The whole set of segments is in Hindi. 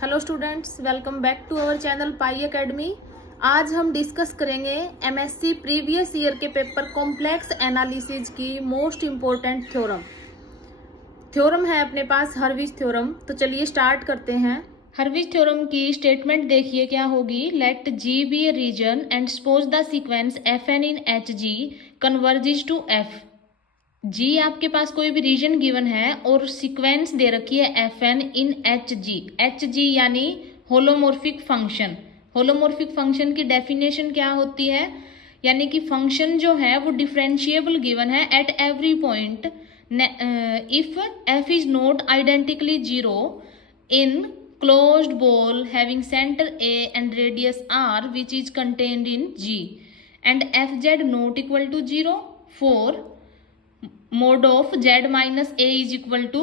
Hello students, welcome back to our channel Pi Academy. आज हम डिस्कस करेंगे एमएससी प्रीवियस ईयर के पेपर कॉम्प्लेक्स एनालिसिस की मोस्ट इम्पोर्टेंट थ्योरम है अपने पास हर्विज थ्योरम। तो चलिए स्टार्ट करते हैं। हर्विज थ्योरम की स्टेटमेंट देखिए क्या होगी। Let G be a region and suppose the sequence F N in H G converges to F. जी आपके पास कोई भी रीजन गिवन है और सीक्वेंस दे रखी है f N in H G यानी होलोमोर्फिक फंक्शन। होलोमोर्फिक फंक्शन की डेफिनेशन क्या होती है, यानी कि फंक्शन जो है वो डिफरेंशिएबल गिवन है at every point if f is not identically zero in closed ball having centre a and radius r which is contained in G and f z not equal to zero for mod of z minus a is equal to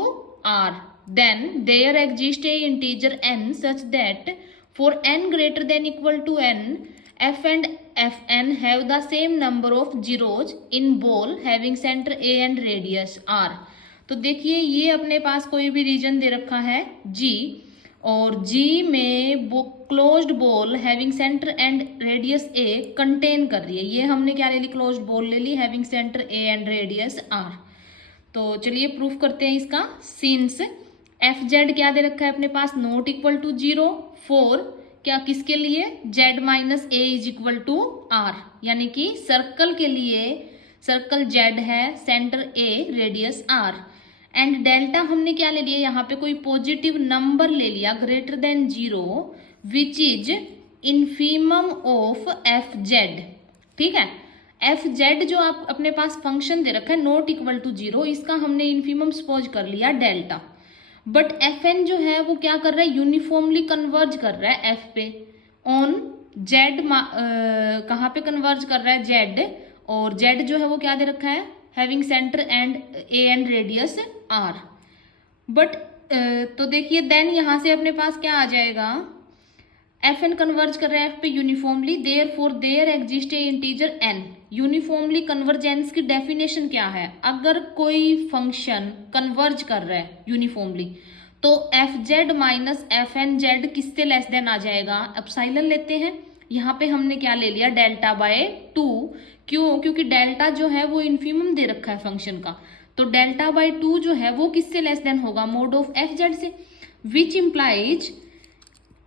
r, then there exists a integer n such that for n greater than equal to n, f and fn have the same number of zeros in ball having center a and radius r। तो देखिए ये अपने पास कोई भी रीजन दे रखा है g और g में closed ball having centre and radius a contain कर रही है। ये हमने क्या ले ली, क्लोज्ड बॉल ले ली having centre a and radius r। तो चलिए प्रूफ करते हैं इसका। सिंस एफ जेड क्या दे रखा है अपने पास, not equal to zero for क्या किसके लिए, Z minus A is equal to R, यानी कि सर्कल के लिए सर्कल जेड है, centre A, radius R and delta हमने क्या ले लिया, यहाँ पे कोई पॉजिटिव नंबर ले लिया greater than zero which is infimum of F Z. ठीक है, एफ जेड जो आप अपने पास फंक्शन दे रखा है नॉट इक्वल टू जीरो, इसका हमने इनफीमम सपोज कर लिया डेल्टा। बट एफ एन जो है वो क्या कर रहा है, यूनिफॉर्मली कन्वर्ज कर रहा है एफ पे ऑन जेड। कहाँ पे कन्वर्ज कर रहा है, जेड, और जेड जो है वो क्या दे रखा है, having centre and a and radius r. But तो देखिए देन यहाँ से अपने पास क्या आ जाएगा, एफ एन कन्वर्ज कर रहा है एफ पे uniformly, therefore there exist a integer n. Uniformly convergence की डेफिनेशन क्या है, अगर कोई फंक्शन कन्वर्ज कर रहा है यूनिफॉर्मली तो f Z minus F N z किससे लेस देन आ जाएगा, एप्सिलॉन लेते हैं। यहाँ पे हमने क्या ले लिया, डेल्टा बाय टू। क्यों, क्योंकि डेल्टा जो है वो इनफीमम दे रखा है फंक्शन का, तो डेल्टा बाय टू जो है वो किससे लेस देन होगा, मोड ऑफ एफ जेड से, which implies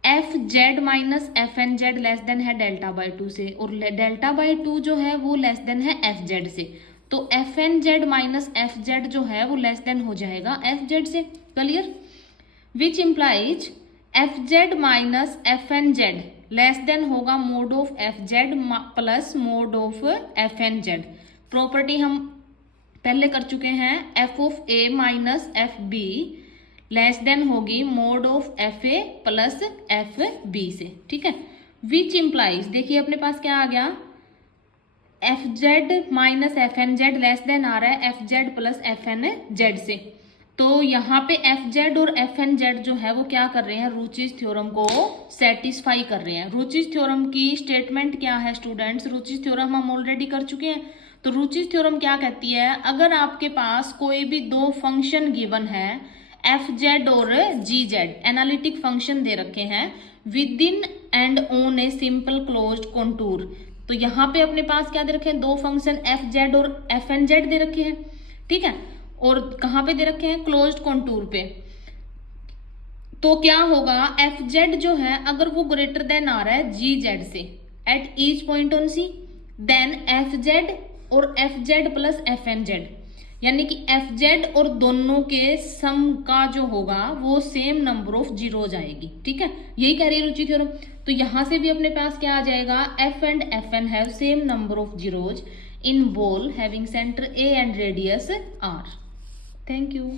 f Z minus F N Z less than है डेल्टा बाई टू से, और डेल्टा बाई टू जो है वो लेस देन है एफ जेड से। तो f N z minus f z जो है वो लेस देन हो जाएगा एफ जेड से। Clear, which implies f Z minus F N Z less than होगा mod of F Z plus mod of F N Z. Property हम पहले कर चुके हैं, F of A minus F B less than होगी mod of F A plus F B से। ठीक है, विच इम्प्लाइज देखिए अपने पास क्या आ गया, F Z minus F N Z less than आ रहा है F Z plus F N Z से। तो यहाँ पे एफ जेड और एफ एन जेड जो है वो क्या कर रहे हैं, रुचिज थ्योरम को सेटिस्फाई कर रहे हैं। रुचिज थ्योरम की स्टेटमेंट क्या है स्टूडेंट्स, रुचिज थ्योरम हम ऑलरेडी कर चुके हैं। तो रुचिज थ्योरम क्या कहती है, अगर आपके पास कोई भी दो फंक्शन गिवन है एफ जेड और जी जेड, एनालिटिक फंक्शन दे रखे हैं with in and on a simple closed contour. तो यहाँ पे अपने पास क्या दे रखे हैं, दो फंक्शन एफ जेड और एफ एन जेड दे रखे हैं। ठीक है, और कहाँ पे दे रखे हैं, क्लोज्ड कॉन्टूर पे। तो क्या होगा, एफ जेड जो है अगर वो ग्रेटर देन आ रहा है जी जेड से at each point on C, then F Z और F Z plus F N Z, यानी कि एफ जेड और दोनों के सम का जो होगा वो सेम नंबर ऑफ जीरोज आएगी। ठीक है, यही कह रही है रुचि थ्योरम। तो यहां से भी अपने पास क्या आ जाएगा, f and f n have same number of zeros in ball having centre a and radius r. Thank you.